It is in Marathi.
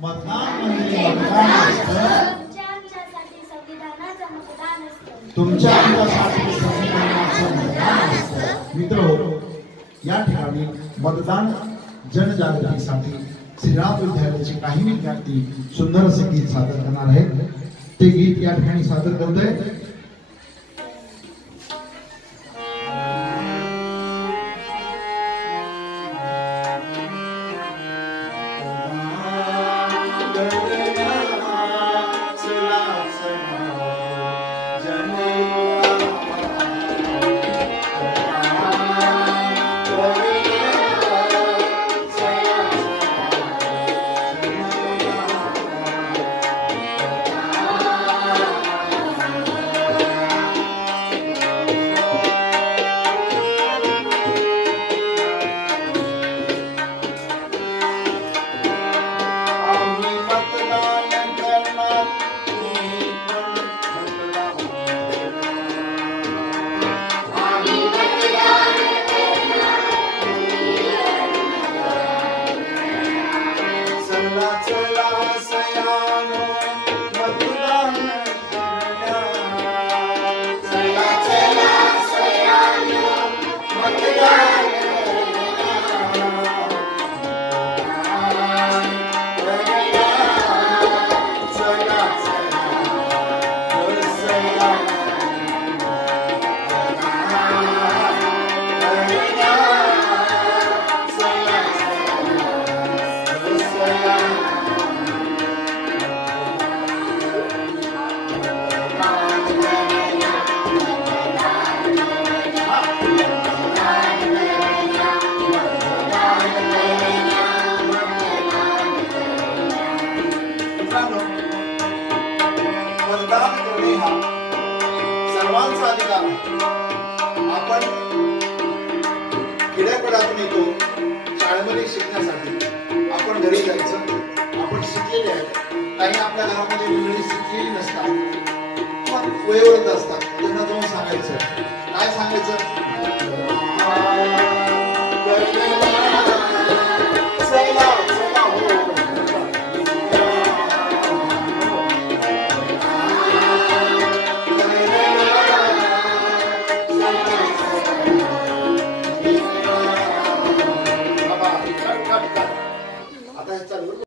मतदान म्हणजे मतदान असतं. तुमच्या आमच्यासाठी संविधानाचं मतदान असतं. मित्र, या ठिकाणी मतदान जनजागृतीसाठी श्रीराम विद्यालयाचे काही विद्यार्थी सुंदर असे गीत सादर करणार आहेत. ते गीत या ठिकाणी सादर करतोय सर्वांचा अधिकार. आपण खेड्यापाड्यातून येतो शाळेमध्ये शिकण्यासाठी. आपण घरी जायचं. आपण शिकलेले आहे. काही आपल्या घरामध्ये वेगळी शिकलेली नसतात, वयोवृद्ध असतात. त्यांना जाऊन सांगायचं. काय सांगायचं?